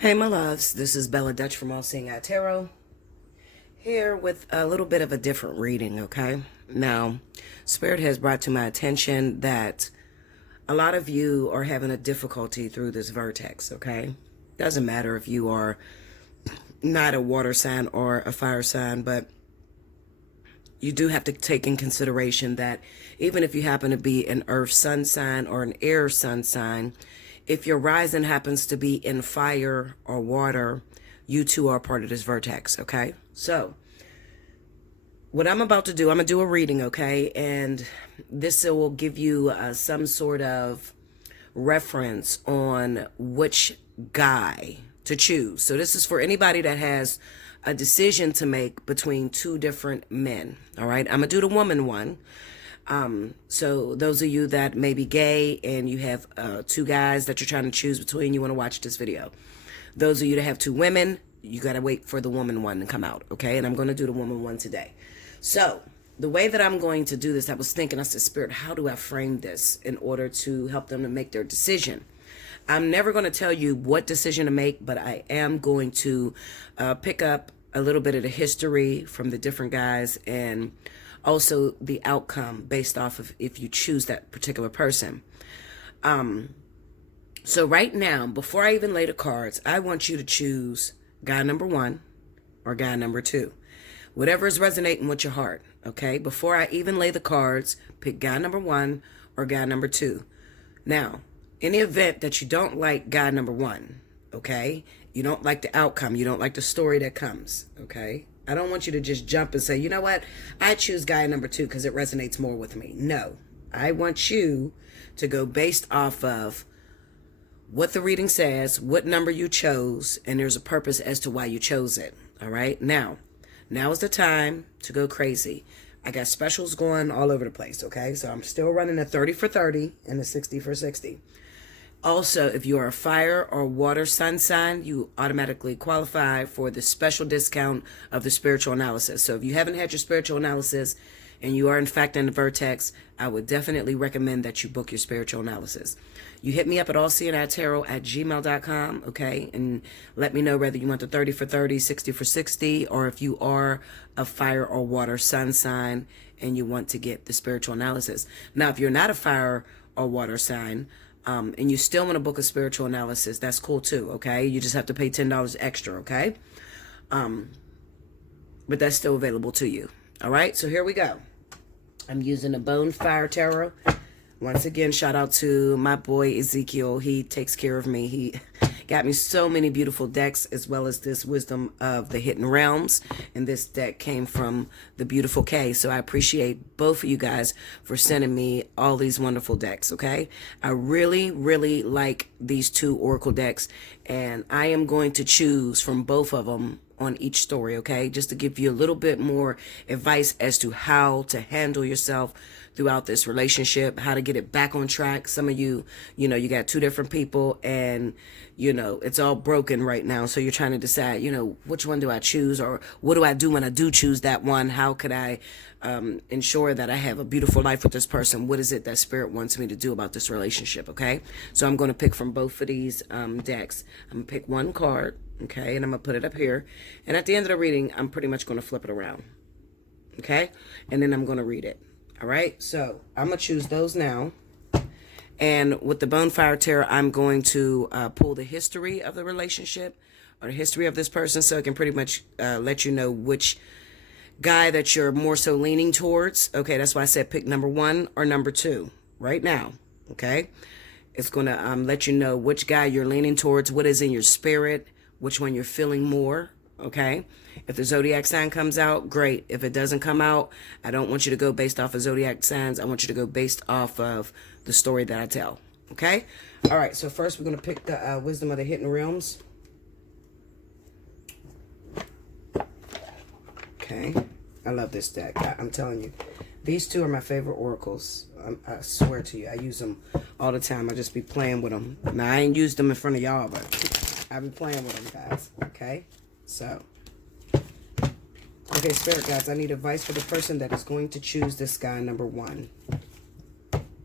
Hey, my loves, this is Bella Dutch from Allseeingeyetarot, here with a little bit of a different reading, okay? Now, Spirit has brought to my attention that a lot of you are having a difficulty through this vertex, okay? Doesn't matter if you are not a water sign or a fire sign, but you do have to take in consideration that even if you happen to be an earth sun sign or an air sun sign, if your rising happens to be in fire or water, you too are part of this vertex, okay? So, what I'm about to do, I'm going to do a reading, okay? And this will give you some sort of reference on which guy to choose. So this is for anybody that has a decision to make between two different men. All right, I'm gonna do the woman one. So those of you that may be gay and you have two guys that you're trying to choose between, you want to watch this video. Those of you that have two women, you got to wait for the woman one to come out, okay? And I'm going to do the woman one today. So the way that I'm going to do this, I was thinking, I said, Spirit, how do I frame this in order to help them to make their decision? I'm never going to tell you what decision to make, but I am going to pick up a little bit of the history from the different guys and also the outcome based off of if you choose that particular person. So right now, before I even lay the cards, I want you to choose guy number one or guy number two. Whatever is resonating with your heart, okay? Before I even lay the cards, pick guy number one or guy number two. Now, in the event that you don't like guy number one, okay? You don't like the outcome. You don't like the story that comes, okay? I don't want you to just jump and say, you know what? I choose guy number two because it resonates more with me. No, I want you to go based off of what the reading says, what number you chose, and there's a purpose as to why you chose it, all right? Now is the time to go crazy. I got specials going all over the place, okay? So I'm still running a 30 for 30 and a 60 for 60. Also, if you are a fire or water sun sign, you automatically qualify for the special discount of the spiritual analysis. So if you haven't had your spiritual analysis and you are in fact in the vertex, I would definitely recommend that you book your spiritual analysis. You hit me up at allseeingeyetarot@gmail.com, okay? And let me know whether you want the 30 for 30, 60 for 60, or if you are a fire or water sun sign and you want to get the spiritual analysis. Now, if you're not a fire or water sign, and you still want to book a spiritual analysis, that's cool too, okay? You just have to pay $10 extra, okay? But that's still available to you, all right? So here we go. I'm using a Bone Fire Tarot. Once again, shout out to my boy Ezekiel. He takes care of me. He got me so many beautiful decks, as well as this Wisdom of the Hidden Realms. And this deck came from the beautiful K. So I appreciate both of you guys for sending me all these wonderful decks, okay? I really, really like these two Oracle decks. And I am going to choose from both of them on each story, okay? Just to give you a little bit more advice as to how to handle yourself throughout this relationship, how to get it back on track. Some of you, you got two different people and, it's all broken right now. So you're trying to decide, which one do I choose, or what do I do when I do choose that one? How could I ensure that I have a beautiful life with this person? What is it that Spirit wants me to do about this relationship, okay? So I'm going to pick from both of these decks. I'm going to pick one card, okay, and I'm going to put it up here. And at the end of the reading, I'm pretty much going to flip it around, okay? And then I'm going to read it. All right, so I'm going to choose those now. And with the Bonfire Tarot, I'm going to pull the history of the relationship or the history of this person, so it can pretty much let you know which guy that you're more so leaning towards. Okay, that's why I said pick number one or number two right now, okay? It's going to let you know which guy you're leaning towards, what is in your spirit, which one you're feeling more, okay? If the zodiac sign comes out, great. If it doesn't come out, I don't want you to go based off of zodiac signs. I want you to go based off of the story that I tell, okay? All right, so first we're going to pick the Wisdom of the Hidden Realms. Okay, I love this deck. I'm telling you, these two are my favorite oracles. I swear to you, I use them all the time. I just be playing with them. Now, I ain't used them in front of y'all, but I be playing with them, guys, okay? So, okay, Spirit guys, I need advice for the person that is going to choose this guy number one.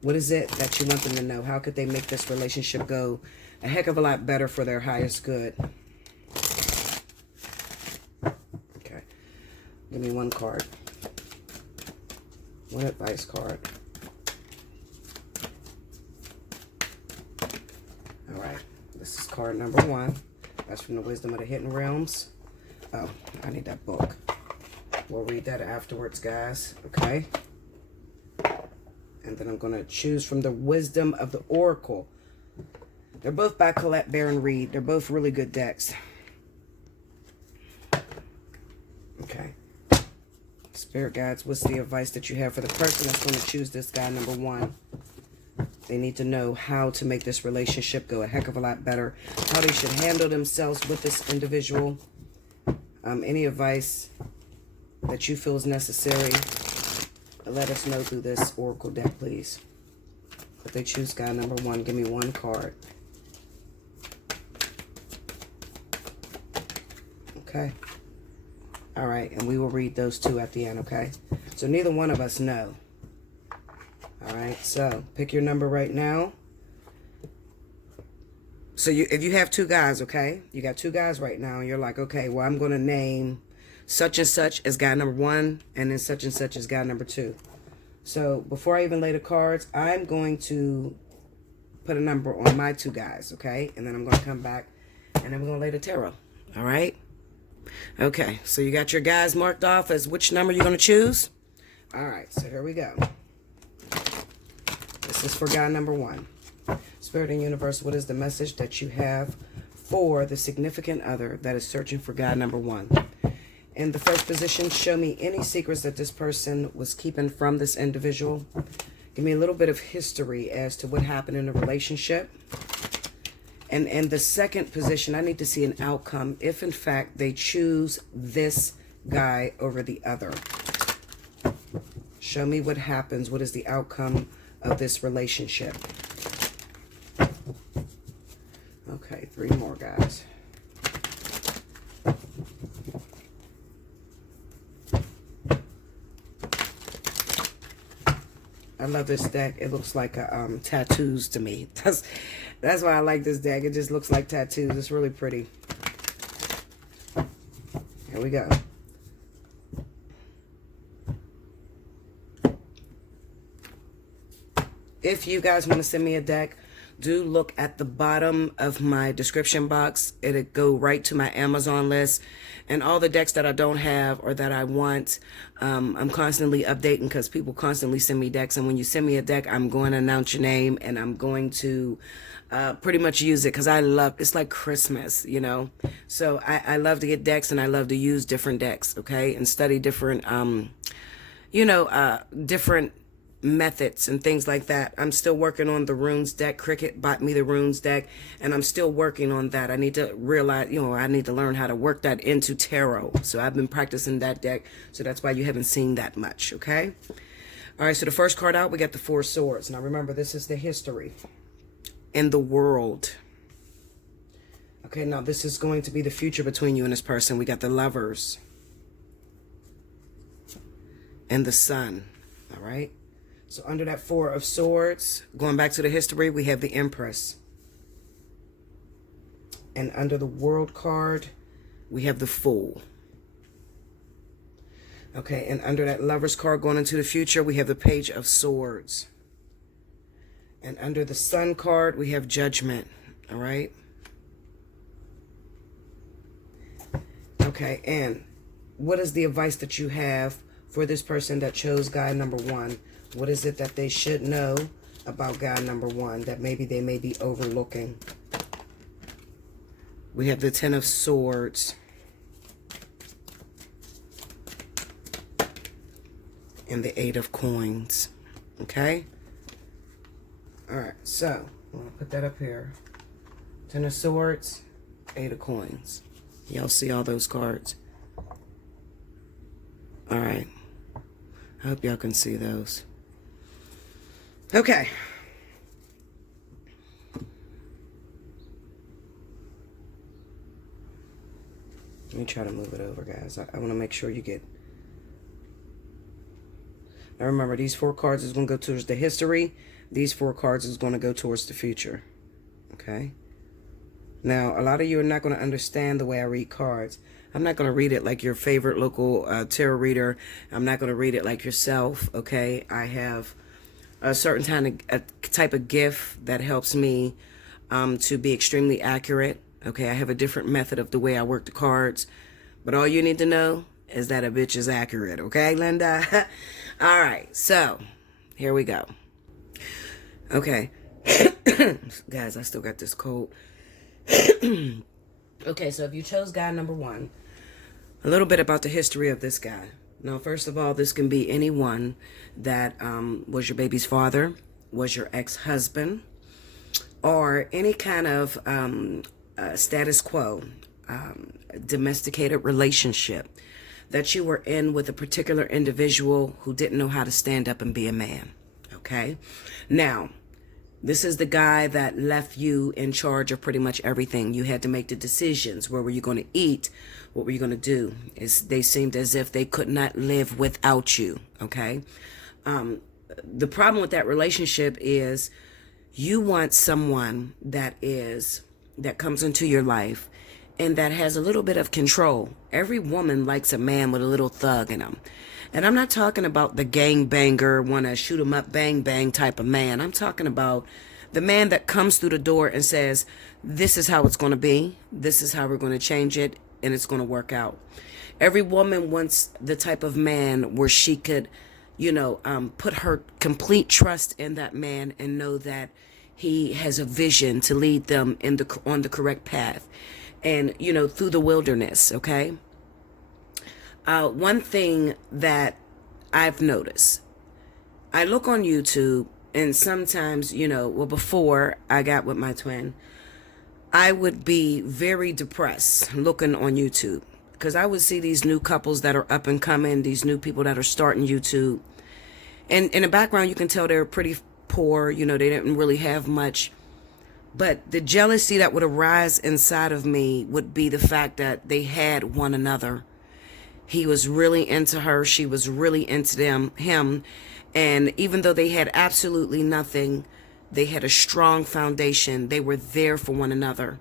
What is it that you want them to know? How could they make this relationship go a heck of a lot better for their highest good? Give me one card. One advice card. All right. This is card number 1. That's from the Wisdom of the Hidden Realms. Oh, I need that book. We'll read that afterwards, guys. Okay? And then I'm going to choose from the Wisdom of the Oracle. They're both by Colette Baron Reed. They're both really good decks. Okay. Spirit guides, what's the advice that you have for the person that's going to choose this guy, number 1? They need to know how to make this relationship go a heck of a lot better. How they should handle themselves with this individual. Any advice that you feel is necessary, let us know through this Oracle deck, please. If they choose guy number 1, give me one card. Okay. All right, and we will read those 2 at the end, okay? So neither one of us know. All right, so pick your number right now. So if you have 2 guys, okay? You got 2 guys right now, and you're like, okay, well, I'm going to name such and such as guy number 1, and then such and such as guy number 2. So before I even lay the cards, I'm going to put a number on my 2 guys, okay? And then I'm going to come back, and then we're going to lay the tarot, all right? Okay, so you got your guys marked off as which number you're going to choose? All right, so here we go. This is for guy number 1. Spirit and Universe, what is the message that you have for the significant other that is searching for guy number 1? In the first position, show me any secrets that this person was keeping from this individual. Give me a little bit of history as to what happened in the relationship. And in the second position, I need to see an outcome if, in fact, they choose this guy over the other. Show me what happens. What is the outcome of this relationship? Okay, 3 more, guys. I love this deck. It looks like tattoos to me. That's why I like this deck. It just looks like tattoos. It's really pretty. Here we go. If you guys want to send me a deck, do look at the bottom of my description box. It'll go right to my Amazon list. And all the decks that I don't have or that I want, I'm constantly updating because people constantly send me decks. And when you send me a deck, I'm going to announce your name and I'm going to pretty much use it because I love, it's like Christmas, you know. So I love to get decks and I love to use different decks, okay, and study different, different methods and things like that. I'm still working on the runes deck. Cricket bought me the runes deck and I'm still working on that. I need to realize, I need to learn how to work that into tarot. So I've been practicing that deck. So that's why you haven't seen that much. Okay. All right. So the first card out, we got the 4 swords. Now remember, this is the history in the world. Okay. Now this is going to be the future between you and this person. We got the Lovers and the Sun. All right. So under that 4 of swords, going back to the history, we have the Empress. And under the World card, we have the Fool. Okay, and under that Lovers card going into the future, we have the Page of Swords. And under the Sun card, we have Judgment. All right. Okay, and what is the advice that you have for this person that chose guy number 1? What is it that they should know about guy number 1 that maybe they may be overlooking? We have the 10 of Swords. And the 8 of Coins. Okay? Alright, so I'm going to put that up here. 10 of Swords, 8 of Coins. Y'all see all those cards? Alright. I hope y'all can see those. Okay. Let me try to move it over, guys. I want to make sure you get... Now remember, these 4 cards is going to go towards the history. These 4 cards is going to go towards the future. Okay? Now, a lot of you are not going to understand the way I read cards. I'm not going to read it like your favorite local tarot reader. I'm not going to read it like yourself, okay? I have a certain type of gift that helps me to be extremely accurate, okay? I have a different method of the way I work the cards. But all you need to know is that a bitch is accurate, okay, Linda? All right, so here we go. Okay. Guys, I still got this cold. Okay, so if you chose guy number 1, a little bit about the history of this guy. Now, first of all, this can be anyone that was your baby's father, was your ex-husband, or any kind of status quo, domesticated relationship that you were in with a particular individual who didn't know how to stand up and be a man. Okay? Now, this is the guy that left you in charge of pretty much everything. You had to make the decisions. Where were you going to eat? What were you going to do? They seemed as if they could not live without you. Okay? The problem with that relationship is you want someone that comes into your life and that has a little bit of control. Every woman likes a man with a little thug in him. And I'm not talking about the gang banger, want to shoot 'em up, bang, bang type of man. I'm talking about the man that comes through the door and says, this is how it's going to be. This is how we're going to change it. And it's going to work out. Every woman wants the type of man where she could, put her complete trust in that man and know that he has a vision to lead them on the correct path. And, through the wilderness, okay? One thing that I've noticed, I look on YouTube and sometimes, before I got with my twin, I would be very depressed looking on YouTube because I would see these new couples that are up and coming, these new people that are starting YouTube. And in the background, you can tell they're pretty poor, they didn't really have much. But the jealousy that would arise inside of me would be the fact that they had one another. He was really into her. She was really into him. And even though they had absolutely nothing, they had a strong foundation. They were there for one another.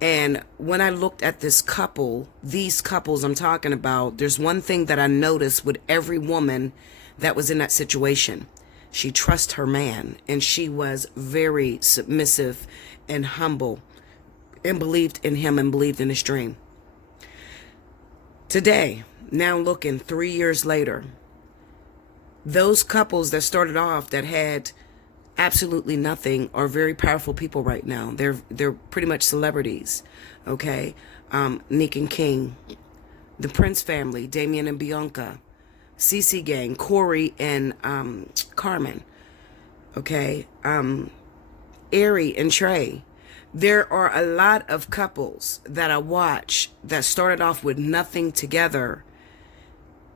And when I looked at these couples I'm talking about, there's one thing that I noticed with every woman that was in that situation. She trusts her man, and she was very submissive and humble and believed in him and believed in his dream. Today, now looking 3 years later, those couples that started off that had absolutely nothing are very powerful people right now. They're pretty much celebrities, okay? Nick and King, the Prince family, Damien and Bianca, CC Gang, Corey and Carmen, okay? Ari and Trey. There are a lot of couples that I watch that started off with nothing together,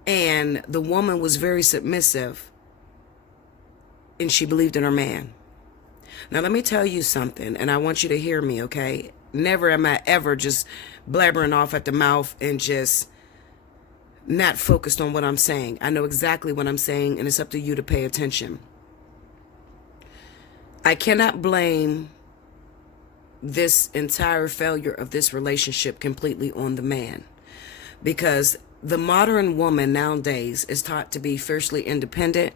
and the woman was very submissive and she believed in her man. Now let me tell you something, and I want you to hear me, okay? Never am I ever just blabbering off at the mouth and just not focused on what I'm saying. I know exactly what I'm saying, and it's up to you to pay attention. I cannot blame this entire failure of this relationship completely on the man, because the modern woman nowadays is taught to be fiercely independent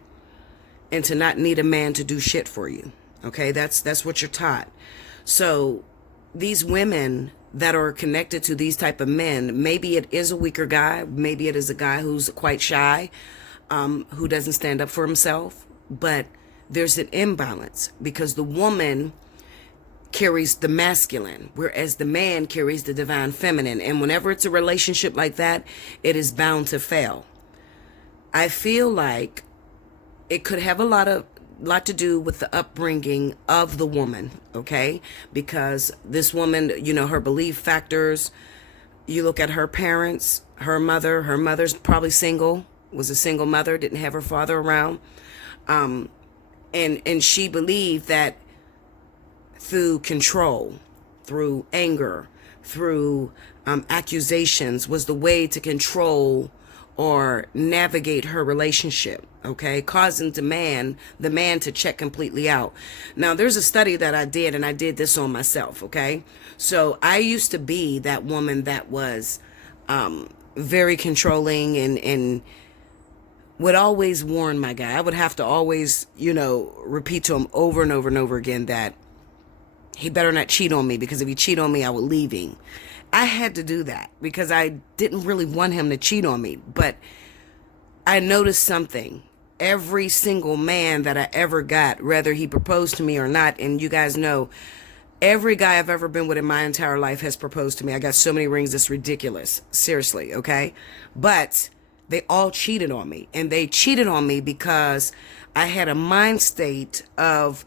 and to not need a man to do shit for you. Okay, that's what you're taught. So these women that are connected to these type of men, maybe it is a weaker guy, maybe it is a guy who's quite shy, who doesn't stand up for himself, but there's an imbalance because the woman carries the masculine, whereas the man carries the divine feminine. And whenever it's a relationship like that, it is bound to fail. I feel like it could have a lot to do with the upbringing of the woman, okay? Because this woman, her belief factors, you look at her parents, her mother's probably single, was a single mother, didn't have her father around. And she believed that through control, through anger, through accusations was the way to control or navigate her relationship, okay? Causing the man to check completely out. Now, there's a study that I did, and I did this on myself, okay? So I used to be that woman that was very controlling, and would always warn my guy. I would have to always, repeat to him over and over and over again that he better not cheat on me, because if he cheat on me, I would leave him. I had to do that because I didn't really want him to cheat on me. But I noticed something. Every single man that I ever got, whether he proposed to me or not, and you guys know, every guy I've ever been with in my entire life has proposed to me. I got so many rings, it's ridiculous. Seriously, okay? But they all cheated on me. And they cheated on me because I had a mind state of,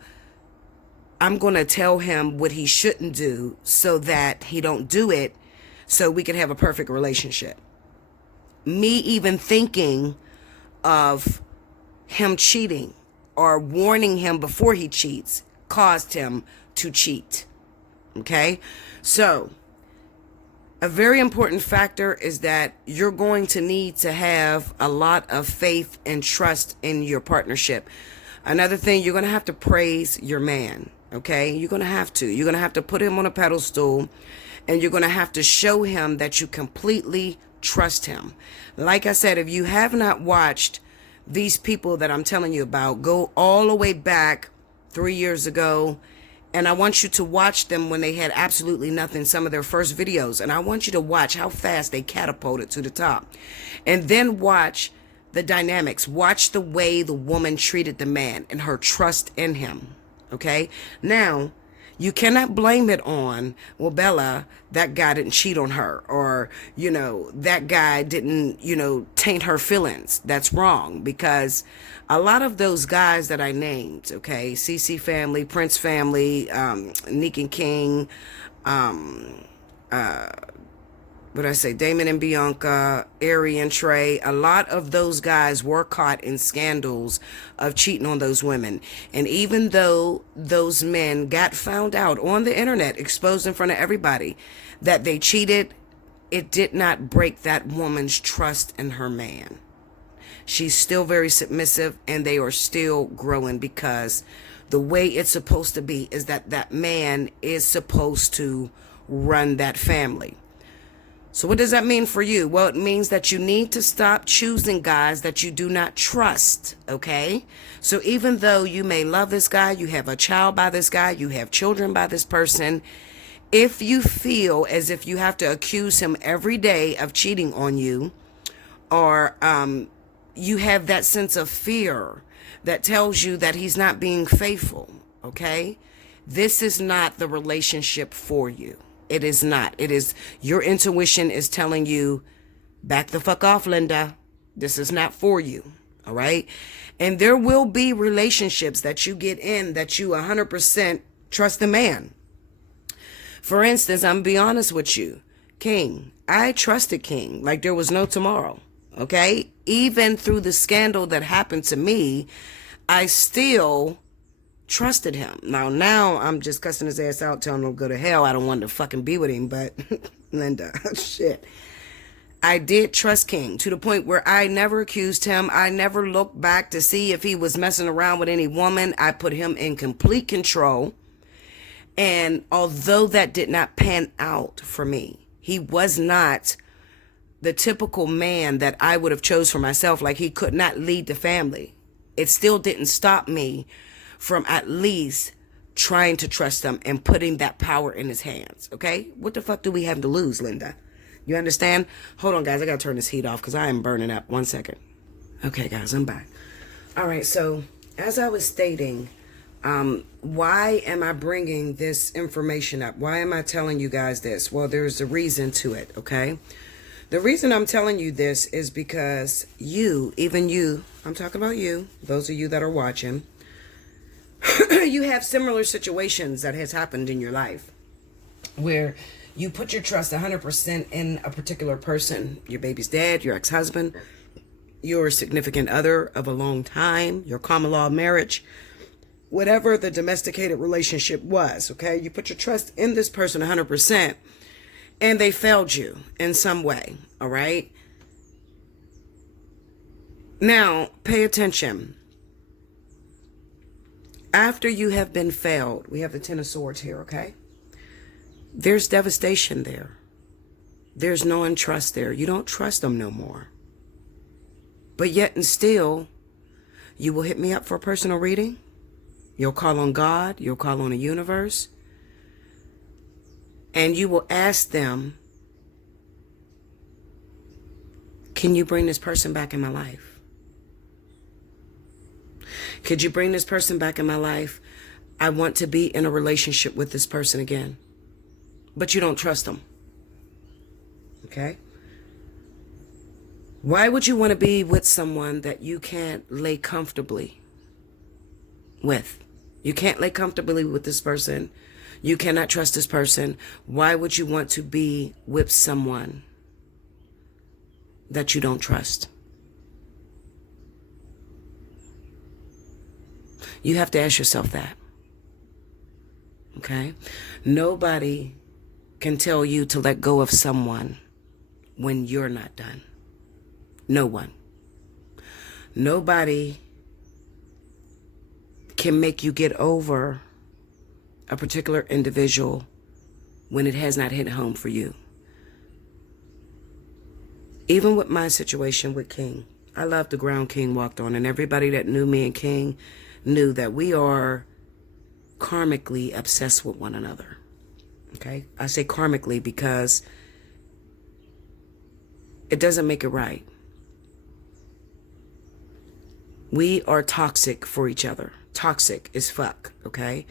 I'm going to tell him what he shouldn't do so that he don't do it, so we can have a perfect relationship. Me even thinking of him cheating or warning him before he cheats caused him to cheat. Okay? So, a very important factor is that you're going to need to have a lot of faith and trust in your partnership. Another thing, you're going to have to praise your man. Okay? You're going to have to. You're going to have to put him on a pedestal, and you're going to have to show him that you completely trust him. Like I said, if you have not watched these people that I'm telling you about, go all the way back 3 years ago, and I want you to watch them when they had absolutely nothing, some of their first videos, and I want you to watch how fast they catapulted to the top. And then watch the dynamics. Watch the way the woman treated the man and her trust in him. Okay? Now, you cannot blame it on, well, Bella, that guy didn't cheat on her, or, that guy didn't, taint her feelings. That's wrong, because a lot of those guys that I named, okay, CC family, Prince family, Nick and King, Damon and Bianca, Ari and Trey, a lot of those guys were caught in scandals of cheating on those women. And even though those men got found out on the internet, exposed in front of everybody, that they cheated, it did not break that woman's trust in her man. She's still very submissive, and they are still growing, because the way it's supposed to be is that that man is supposed to run that family. So what does that mean for you? Well, it means that you need to stop choosing guys that you do not trust, okay? So even though you may love this guy, you have a child by this guy, you have children by this person, if you feel as if you have to accuse him every day of cheating on you, or you have that sense of fear that tells you that he's not being faithful, okay? This is not the relationship for you. It is not. It is, your intuition is telling you, back the fuck off, Linda. This is not for you. All right. And there will be relationships that you get in that you 100% trust the man. For instance, I'm gonna be honest with you. King. I trusted King like there was no tomorrow. Okay. Even through the scandal that happened to me, I still trusted him. Now I'm just cussing his ass out, telling him to go to hell. I don't want to fucking be with him, but Linda, shit. I did trust King to the point where I never accused him. I never looked back to see if he was messing around with any woman. I put him in complete control. And although that did not pan out for me, he was not the typical man that I would have chose for myself. Like, he could not lead the family. It still didn't stop me from at least trying to trust him and putting that power in his hands. Okay? What the fuck do we have to lose, Linda? You understand? Hold on, guys. I gotta turn this heat off because I am burning up. 1 second. Okay, guys. I'm back. All right. So, as I was stating, why am I bringing this information up? Why am I telling you guys this? Well, there's a reason to it, okay? The reason I'm telling you this is because you, even you, I'm talking about you, those of you that are watching, you have similar situations that has happened in your life where you put your trust 100% in a particular person. Your baby's dad, your ex-husband, your significant other of a long time, your common law marriage, whatever the domesticated relationship was, okay? You put your trust in this person 100%, and they failed you in some way, all right? Now, pay attention. After you have been failed, we have the Ten of Swords here, okay? There's devastation there. There's no untrust there. You don't trust them no more. But yet and still, you will hit me up for a personal reading. You'll call on God. You'll call on the universe. And you will ask them, can you bring this person back in my life? Could you bring this person back in my life? I want to be in a relationship with this person again. But you don't trust them. Okay? Why would you want to be with someone that you can't lay comfortably with? You can't lay comfortably with this person. You cannot trust this person. Why would you want to be with someone that you don't trust? You have to ask yourself that. Okay? Nobody can tell you to let go of someone when you're not done. No one. Nobody can make you get over a particular individual when it has not hit home for you. Even with my situation with King, I love the ground King walked on, and everybody that knew me and King knew that we are karmically obsessed with one another. Okay? I say karmically because it doesn't make it right. We are toxic for each other. Toxic as fuck, okay?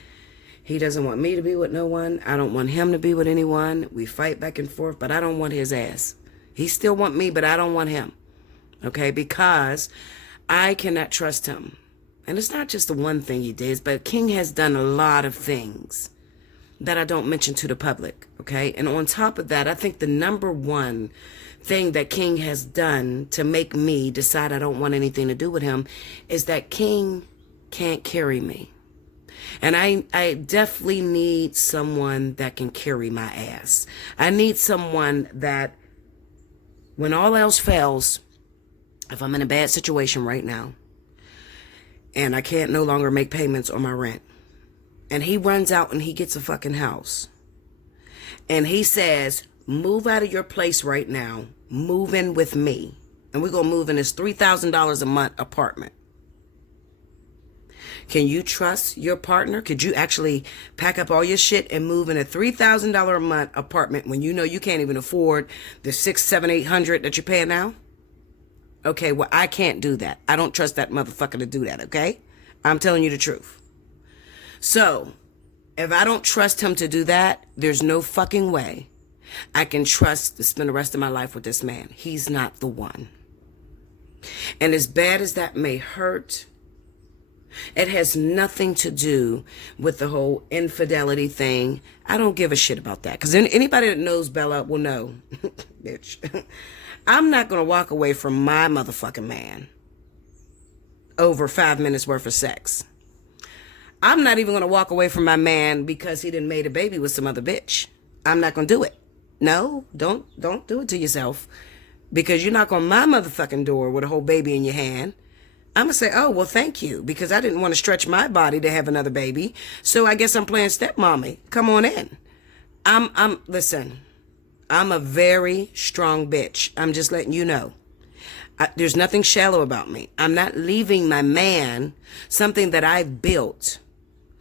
He doesn't want me to be with no one. I don't want him to be with anyone. We fight back and forth, but I don't want his ass. He still want me, but I don't want him. Okay? Because I cannot trust him. And it's not just the one thing he did, but King has done a lot of things that I don't mention to the public, okay? And on top of that, I think the number one thing that King has done to make me decide I don't want anything to do with him is that King can't carry me. And I definitely need someone that can carry my ass. I need someone that, when all else fails, if I'm in a bad situation right now, and I can't no longer make payments on my rent, and he runs out and he gets a fucking house, and he says, move out of your place right now, move in with me, and we're going to move in this $3,000 a month apartment. Can you trust your partner? Could you actually pack up all your shit and move in a $3,000 a month apartment when you know you can't even afford the $600, $700, $800 that you're paying now? Okay, well, I can't do that. I don't trust that motherfucker to do that, okay? I'm telling you the truth. So, if I don't trust him to do that, there's no fucking way I can trust to spend the rest of my life with this man. He's not the one. And as bad as that may hurt, it has nothing to do with the whole infidelity thing. I don't give a shit about that. Because anybody that knows Bella will know, bitch, I'm not going to walk away from my motherfucking man over 5 minutes worth of sex. I'm not even going to walk away from my man because he didn't made a baby with some other bitch. I'm not going to do it. No, don't do it to yourself. Because you're not going to my motherfucking door with a whole baby in your hand. I'm going to say, oh, well, thank you. Because I didn't want to stretch my body to have another baby. So I guess I'm playing stepmommy. Come on in. Listen, I'm a very strong bitch. I'm just letting you know. There's nothing shallow about me. I'm not leaving my man, something that I've built,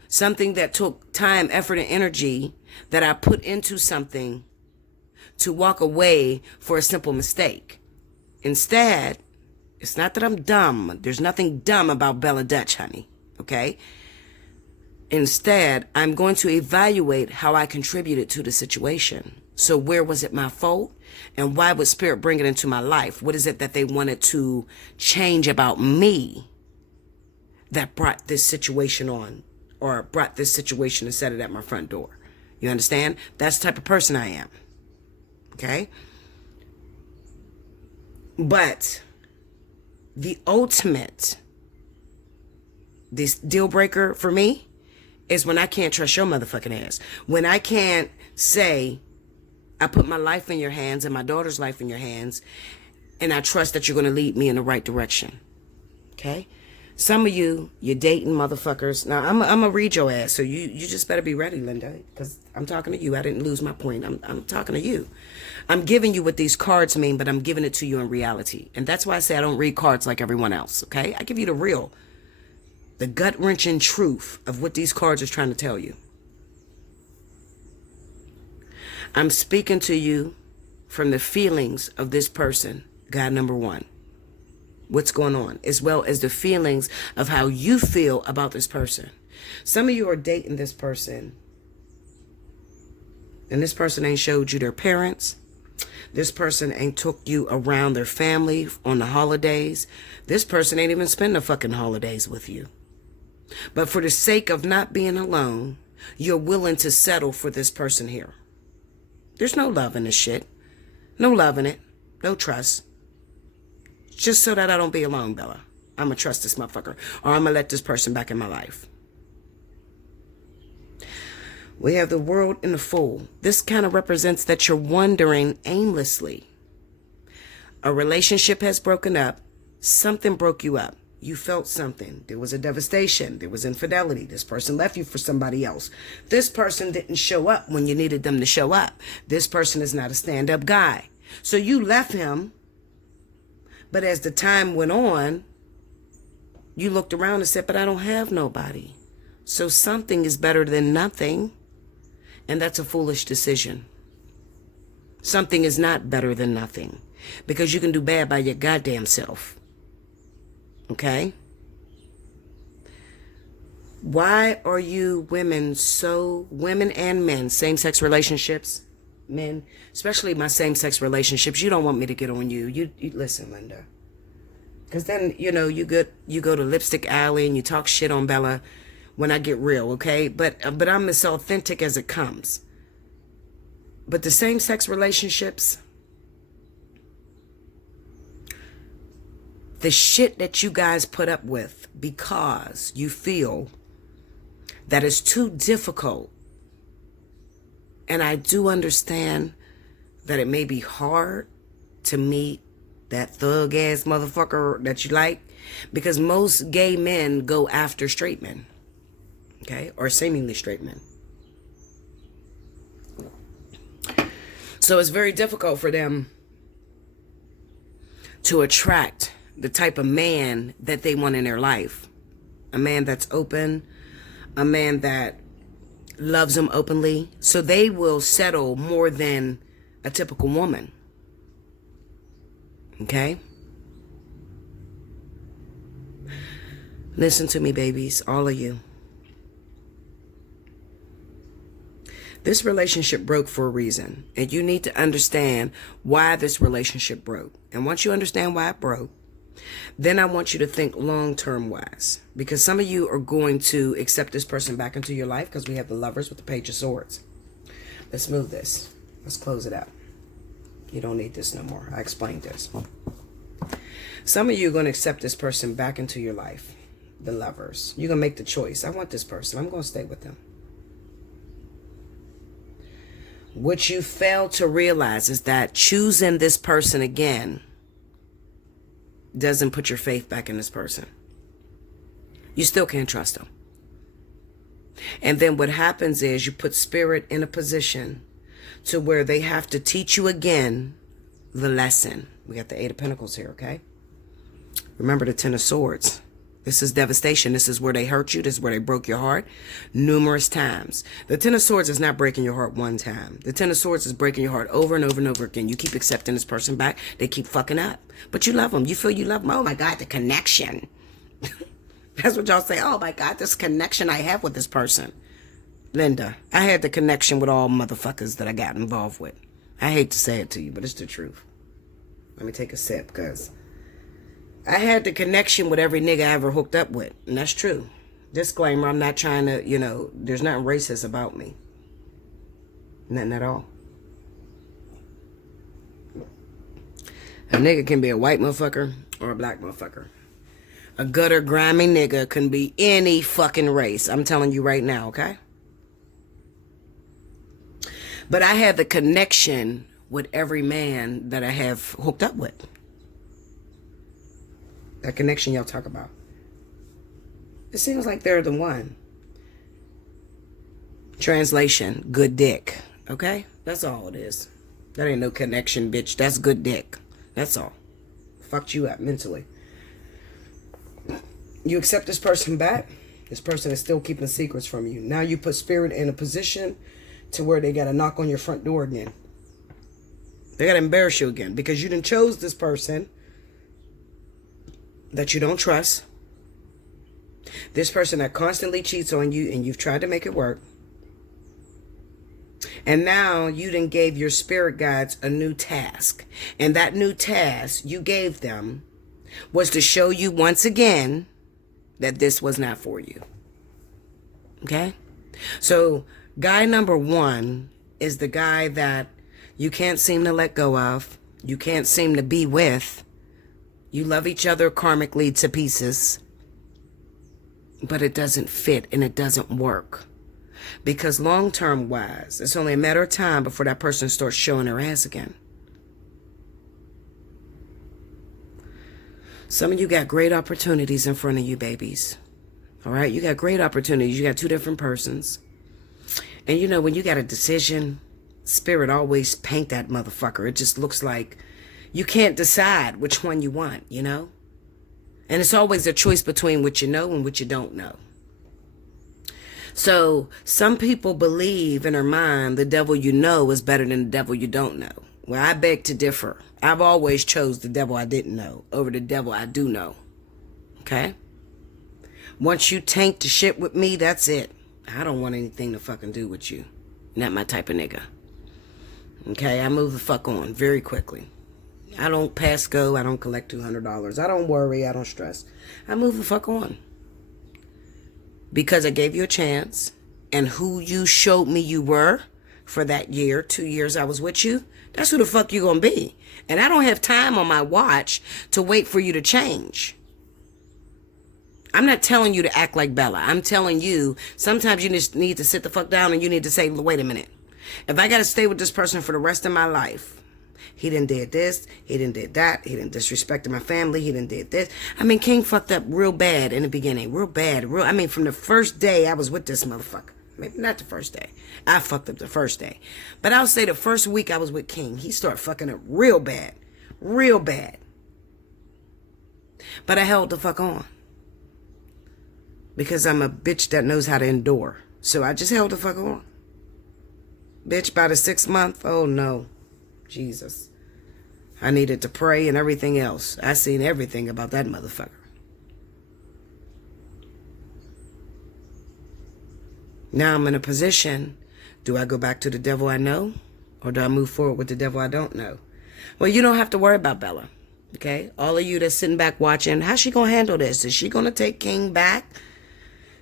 something that took time, effort, and energy that I put into something, to walk away for a simple mistake. Instead, it's not that I'm dumb. There's nothing dumb about Bella Dutch, honey. Okay? Instead, I'm going to evaluate how I contributed to the situation. So where was it my fault? And why would Spirit bring it into my life? What is it that they wanted to change about me that brought this situation on, or brought this situation and set it at my front door? You understand? That's the type of person I am. Okay? But the ultimate, this deal breaker for me is when I can't trust your motherfucking ass. When I can't say, I put my life in your hands and my daughter's life in your hands, and I trust that you're going to lead me in the right direction. Okay? Some of you, you're dating motherfuckers. Now, I'm going to read your ass, so you just better be ready, Linda, because I'm talking to you. I didn't lose my point. I'm talking to you. I'm giving you what these cards mean, but I'm giving it to you in reality. And that's why I say I don't read cards like everyone else, okay? I give you the gut-wrenching truth of what these cards are trying to tell you. I'm speaking to you from the feelings of this person, God number one. What's going on, as well as the feelings of how you feel about this person. Some of you are dating this person, and this person ain't showed you their parents. This person ain't took you around their family on the holidays. This person ain't even spend the fucking holidays with you. But for the sake of not being alone, you're willing to settle for this person here. There's no love in this shit. No love in it. No trust. Just so that I don't be alone, Bella. I'm going to trust this motherfucker. Or I'm going to let this person back in my life. We have the World and the Fool. This kind of represents that you're wandering aimlessly. A relationship has broken up. Something broke you up. You felt something. There was a devastation. There was infidelity. This person left you for somebody else. This person didn't show up when you needed them to show up. This person is not a stand-up guy. So you left him. But as the time went on, you looked around and said, but I don't have nobody. So something is better than nothing. And that's a foolish decision. Something is not better than nothing. Because you can do bad by your goddamn self. Okay? Why are you women and men, same-sex relationships, men, especially my same-sex relationships, you don't want me to get on you. You listen, Linda. Because then, you go to Lipstick Alley and you talk shit on Bella when I get real, okay? But I'm as authentic as it comes. But the same-sex relationships, the shit that you guys put up with because you feel that it's too difficult. And I do understand that it may be hard to meet that thug ass motherfucker that you like, because most gay men go after straight men, okay, or seemingly straight men. So it's very difficult for them to attract the type of man that they want in their life. A man that's open, a man that loves them openly. So they will settle more than a typical woman. Okay? Listen to me, babies, all of you. This relationship broke for a reason, and you need to understand why this relationship broke. And once you understand why it broke, then I want you to think long-term wise, because some of you are going to accept this person back into your life, because we have the Lovers with the Page of Swords. Let's move this. Let's close it out. You don't need this no more. I explained this. Some of you are going to accept this person back into your life, the Lovers. You're going to make the choice. I want this person. I'm going to stay with them. What you fail to realize is that choosing this person again doesn't put your faith back in this person. You still can't trust them. And then what happens is you put spirit in a position to where they have to teach you again the lesson. We got the Eight of Pentacles here, okay? Remember the Ten of Swords. This is devastation. This is where they hurt you. This is where they broke your heart numerous times. The Ten of Swords is not breaking your heart one time. The Ten of Swords is breaking your heart over and over and over again. You keep accepting this person back. They keep fucking up. But you love them. You feel you love them. Oh, my God, the connection. That's what y'all say. Oh, my God, this connection I have with this person. Linda, I had the connection with all motherfuckers that I got involved with. I hate to say it to you, but it's the truth. Let me take a sip, because I had the connection with every nigga I ever hooked up with. And that's true. Disclaimer, I'm not trying to, there's nothing racist about me. Nothing at all. A nigga can be a white motherfucker or a black motherfucker. A gutter, grimy nigga can be any fucking race. I'm telling you right now, okay? But I had the connection with every man that I have hooked up with. That connection y'all talk about. It seems like they're the one. Translation, good dick. Okay? That's all it is. That ain't no connection, bitch. That's good dick. That's all. Fucked you up mentally. You accept this person back. This person is still keeping secrets from you. Now you put spirit in a position to where they got to knock on your front door again. They got to embarrass you again because you done chose this person that you don't trust. This person that constantly cheats on you and you've tried to make it work. And now you done gave your spirit guides a new task. And that new task you gave them was to show you once again that this was not for you. Okay? So guy number one is the guy that you can't seem to let go of. You can't seem to be with. You love each other karmically to pieces. But it doesn't fit and it doesn't work. Because long-term wise, it's only a matter of time before that person starts showing her ass again. Some of you got great opportunities in front of you, babies. All right? You got great opportunities. You got two different persons. And you know, when you got a decision, spirit always paint that motherfucker. It just looks like you can't decide which one you want, you know? And it's always a choice between what you know and what you don't know. So some people believe in their mind the devil you know is better than the devil you don't know. Well, I beg to differ. I've always chose the devil I didn't know over the devil I do know. Okay? Once you tank the shit with me, that's it. I don't want anything to fucking do with you. Not my type of nigga. Okay? I move the fuck on very quickly. I don't pass go. I don't collect $200. I don't worry. I don't stress. I move the fuck on. Because I gave you a chance. And who you showed me you were for that year, 2 years I was with you, that's who the fuck you gonna be. And I don't have time on my watch to wait for you to change. I'm not telling you to act like Bella. I'm telling you, sometimes you just need to sit the fuck down and you need to say, wait a minute. If I gotta stay with this person for the rest of my life, he done did this, he done did that, he done disrespected my family, he done did this. I mean, King fucked up real bad in the beginning. Real bad. I mean, from the first day I was with this motherfucker. Maybe not the first day. I fucked up the first day. But I'll say the first week I was with King, he started fucking up real bad. Real bad. But I held the fuck on. Because I'm a bitch that knows how to endure. So I just held the fuck on. Bitch, by the 6th month, oh no. Jesus. I needed to pray and everything else. I seen everything about that motherfucker. Now I'm in a position, do I go back to the devil I know? Or do I move forward with the devil I don't know? Well, you don't have to worry about Bella. Okay? All of you that's sitting back watching, how's she going to handle this? Is she going to take King back?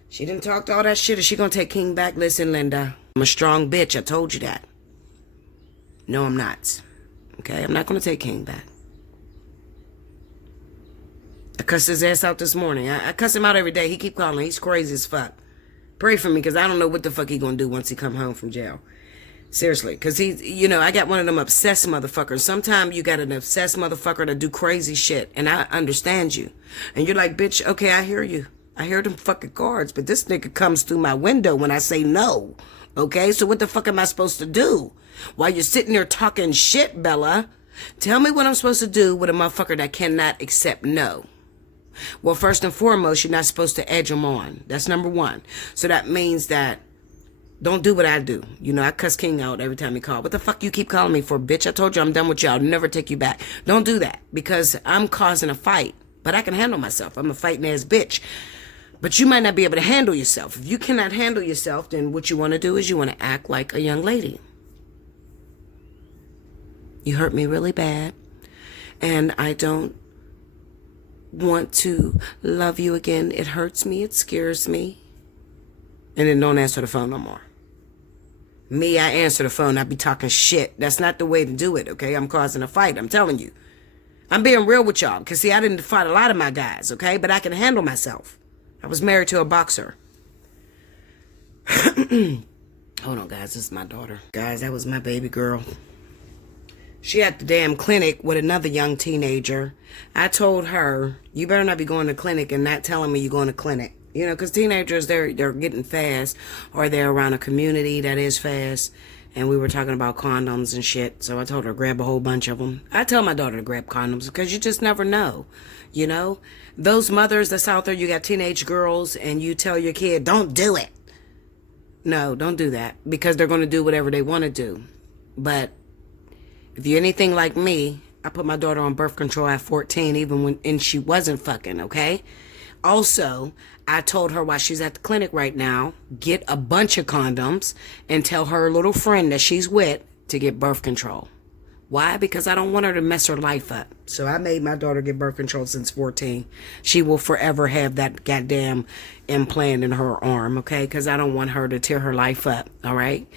She didn't talk all that shit. Is she going to take King back? Listen, Linda, I'm a strong bitch. I told you that. No, I'm not. Okay? I'm not going to take King back. I cussed his ass out this morning. I cuss him out every day. He keep calling. He's crazy as fuck. Pray for me, because I don't know what the fuck he gonna do once he come home from jail. Seriously, because he, you know, I got one of them obsessed motherfuckers. Sometimes you got an obsessed motherfucker that do crazy shit, and I understand you. And you're like, bitch, okay, I hear you. I hear them fucking cards, but this nigga comes through my window when I say no. Okay, so what the fuck am I supposed to do? While you're sitting there talking shit, Bella, tell me what I'm supposed to do with a motherfucker that cannot accept no. Well, first and foremost, you're not supposed to edge them on. That's number one. So that means that don't do what I do. You know, I cuss King out every time he calls. What the fuck you keep calling me for, bitch? I told you I'm done with you. I'll never take you back. Don't do that, because I'm causing a fight. But I can handle myself. I'm a fighting ass bitch. But you might not be able to handle yourself. If you cannot handle yourself, then what you want to do is you want to act like a young lady. You hurt me really bad, and I don't want to love you again. It hurts me. It scares me. And then don't answer the phone no more. Me, I answer the phone. I be talking shit. That's not the way to do it, okay? I'm causing a fight. I'm telling you. I'm being real with y'all. Because, see, I didn't fight a lot of my guys, okay? But I can handle myself. I was married to a boxer. Hold on, guys. This is my daughter. Guys, that was my baby girl. She at the damn clinic with another young teenager. I told her, you better not be going to clinic and not telling me you're going to clinic. You know, because teenagers, they're getting fast, or they're around a community that is fast. And we were talking about condoms and shit. So I told her to grab a whole bunch of them. I tell my daughter to grab condoms because you just never know. You know, those mothers that's out there, you got teenage girls and you tell your kid, don't do it. No, don't do that, because they're going to do whatever they want to do. But if you're anything like me, I put my daughter on birth control at 14, even when she wasn't fucking, okay? Also, I told her while she's at the clinic right now, get a bunch of condoms and tell her little friend that she's with to get birth control. Why? Because I don't want her to mess her life up. So I made my daughter get birth control since 14. She will forever have that goddamn implant in her arm, okay? Because I don't want her to tear her life up, all right?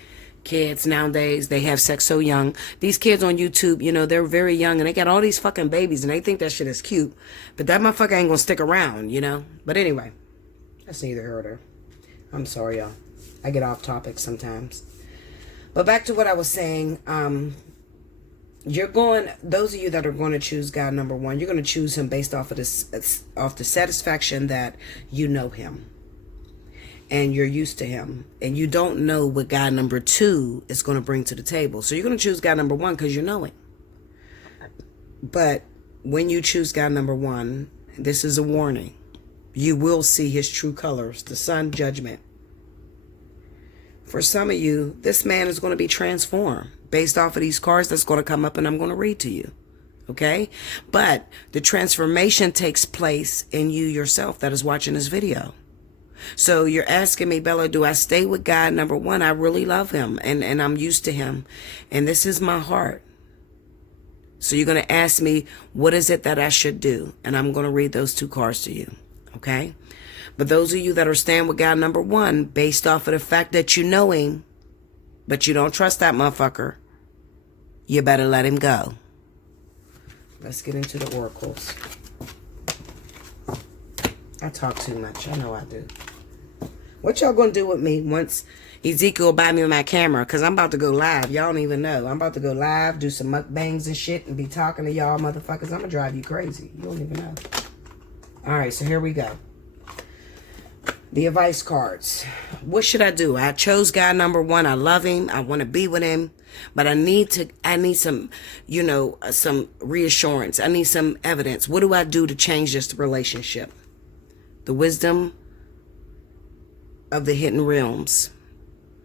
Kids nowadays, they have sex so young. These kids on YouTube, you know, they're very young and they got all these fucking babies and they think that shit is cute. But that motherfucker ain't gonna stick around, you know? But anyway, that's neither here nor there. I'm sorry, y'all. I get off topic sometimes. But back to what I was saying, those of you that are going to choose God number one, you're going to choose him based off of the satisfaction that you know him and you're used to him, and you don't know what God number two is going to bring to the table. So you're going to choose God number one because you know him. But when you choose God number one, this is a warning. You will see his true colors, the sun, judgment. For some of you, this man is going to be transformed based off of these cards that's going to come up and I'm going to read to you. Okay? But the transformation takes place in you yourself that is watching this video. So you're asking me, Bella, do I stay with God number one? I really love him and I'm used to him. And this is my heart. So you're going to ask me, what is it that I should do? And I'm going to read those two cards to you. Okay? But those of you that are staying with God number one, based off of the fact that you know him, but you don't trust that motherfucker, you better let him go. Let's get into the oracles. I talk too much. I know I do. What y'all gonna do with me once Ezekiel buy me my camera? Because I'm about to go live. Y'all don't even know. I'm about to go live, do some mukbangs and shit, and be talking to y'all motherfuckers. I'm gonna drive you crazy. You don't even know. Alright, so here we go. The advice cards. What should I do? I chose God number one. I love him. I want to be with him. But I need some, you know, some reassurance. I need some evidence. What do I do to change this relationship? The wisdom of the hidden realms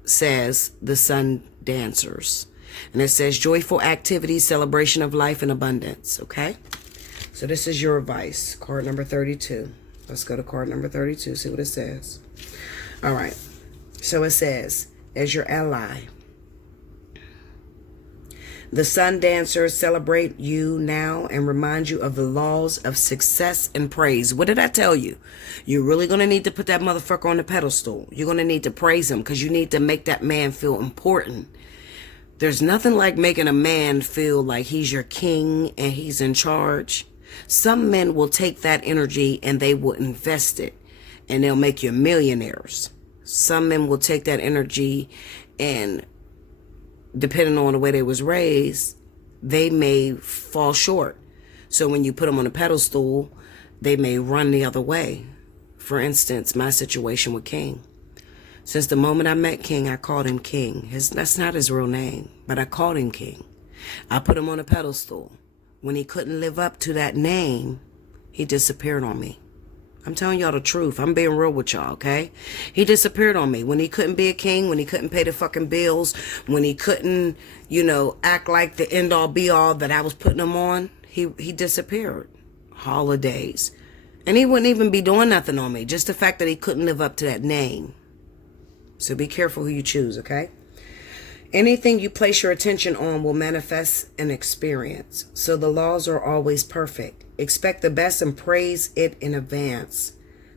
says the sun dancers. And it says joyful activity, celebration of life and abundance. Okay? So this is your advice. Card number 32. Let's go to card number 32, see what it says. All right. So it says, as your ally, the sun dancers celebrate you now and remind you of the laws of success and praise. What did I tell you? You're really going to need to put that motherfucker on the pedestal. You're going to need to praise him because you need to make that man feel important. There's nothing like making a man feel like he's your king and he's in charge. Some men will take that energy and they will invest it and they'll make you millionaires. Some men will take that energy and, depending on the way they was raised, they may fall short. So when you put them on a pedestal, they may run the other way. For instance, my situation with King. Since the moment I met King, I called him King. That's not his real name, but I called him King. I put him on a pedestal. When he couldn't live up to that name, he disappeared on me. I'm telling y'all the truth. I'm being real with y'all, okay? He disappeared on me. When he couldn't be a king, when he couldn't pay the fucking bills, when he couldn't, you know, act like the end-all be-all that I was putting him on, he disappeared. Holidays. And he wouldn't even be doing nothing on me. Just the fact that he couldn't live up to that name. So be careful who you choose, okay? Anything you place your attention on will manifest an experience. So the laws are always perfect. Expect the best and praise it in advance.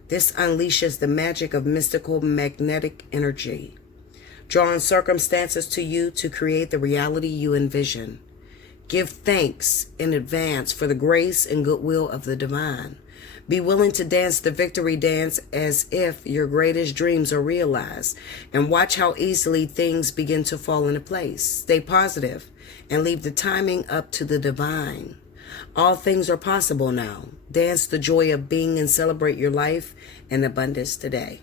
This unleashes the magic of mystical magnetic energy, drawing circumstances to you to create the reality you envision. Give thanks in advance for the grace and goodwill of the divine. Be willing to dance the victory dance as if your greatest dreams are realized, and watch how easily things begin to fall into place. Stay positive and leave the timing up to the divine. All things are possible now. Dance the joy of being and celebrate your life in abundance today.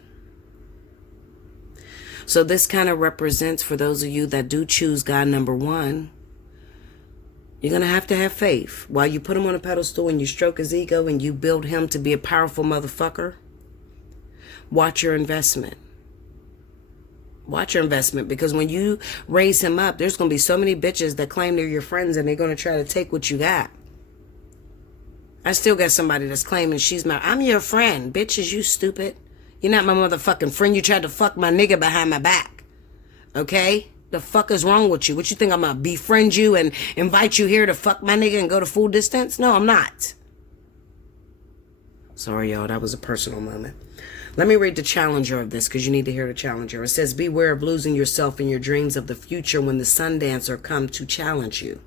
So this kind of represents, for those of you that do choose God number one, you're going to have faith. While you put him on a pedestal and you stroke his ego and you build him to be a powerful motherfucker, watch your investment. Watch your investment, because when you raise him up, there's going to be so many bitches that claim they're your friends and they're going to try to take what you got. I still got somebody that's claiming I'm your friend. Bitch, is you stupid? You're not my motherfucking friend. You tried to fuck my nigga behind my back. Okay? The fuck is wrong with you? What you think, I'm going to befriend you and invite you here to fuck my nigga and go to full distance? No, I'm not. Sorry, y'all. That was a personal moment. Let me read the challenger of this, because you need to hear the challenger. It says, beware of losing yourself in your dreams of the future when the sun dancer come to challenge you.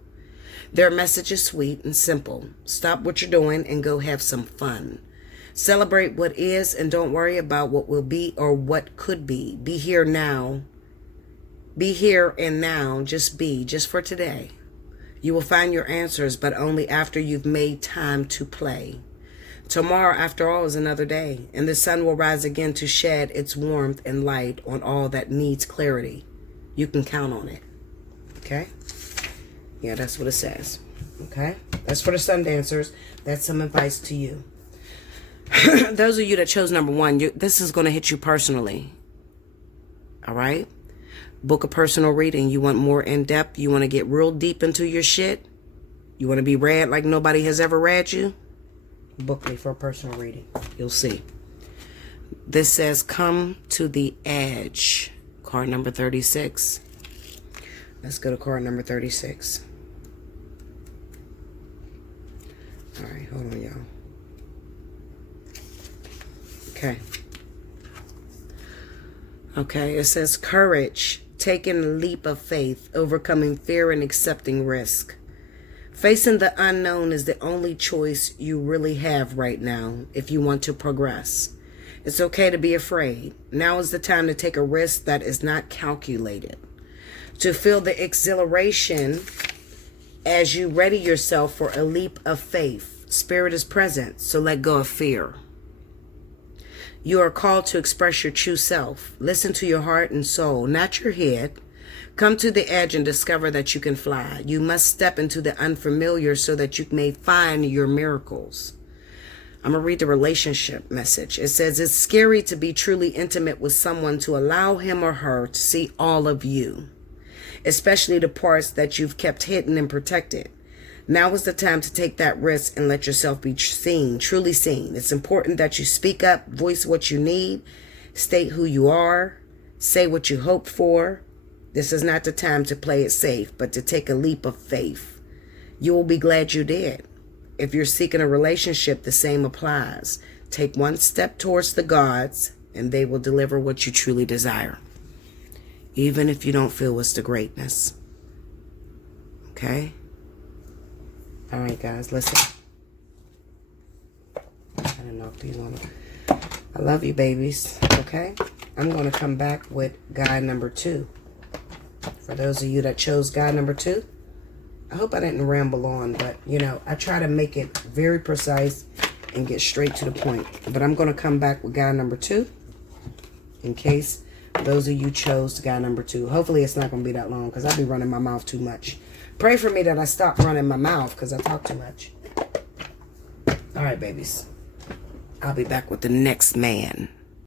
Their message is sweet and simple. Stop what you're doing and go have some fun. Celebrate what is and don't worry about what will be or what could be. Be here now. Be here and now. Just be, just for today. You will find your answers, but only after you've made time to play. Tomorrow, after all, is another day, and the sun will rise again to shed its warmth and light on all that needs clarity. You can count on it. Okay? Yeah, that's what it says. Okay? That's for the sun dancers. That's some advice to you. Those of you that chose number one, this is going to hit you personally. All right? Book a personal reading. You want more in-depth? You want to get real deep into your shit? You want to be read like nobody has ever read you? Book me for a personal reading. You'll see. This says, come to the edge. Card number 36. Let's go to card number 36. All right, hold on, y'all. Okay. Okay, it says courage, taking a leap of faith, overcoming fear and accepting risk. Facing the unknown is the only choice you really have right now if you want to progress. It's okay to be afraid. Now is the time to take a risk that is not calculated. To feel the exhilaration as you ready yourself for a leap of faith. Spirit is present, so let go of fear. You are called to express your true self. Listen to your heart and soul, not your head. Come to the edge and discover that you can fly. You must step into the unfamiliar so that you may find your miracles. I'm going to read the relationship message. It says, it's scary to be truly intimate with someone, to allow him or her to see all of you, especially the parts that you've kept hidden and protected. Now is the time to take that risk and let yourself be seen, truly seen. It's important that you speak up, voice what you need, state who you are, say what you hope for. This is not the time to play it safe, but to take a leap of faith. You will be glad you did. If you're seeking a relationship, the same applies. Take one step towards the gods, and they will deliver what you truly desire, even if you don't feel it's the greatness. Okay? All right, guys, listen. I don't know if these want to... I love you, babies. Okay? I'm going to come back with guide number 2. For those of you that chose guide number 2, I hope I didn't ramble on, but, you know, I try to make it very precise and get straight to the point. But I'm going to come back with guide number 2 in case those of you chose guide number 2. Hopefully it's not going to be that long because I'll be running my mouth too much. Pray for me that I stop running my mouth because I talk too much. All right, babies. I'll be back with the next man.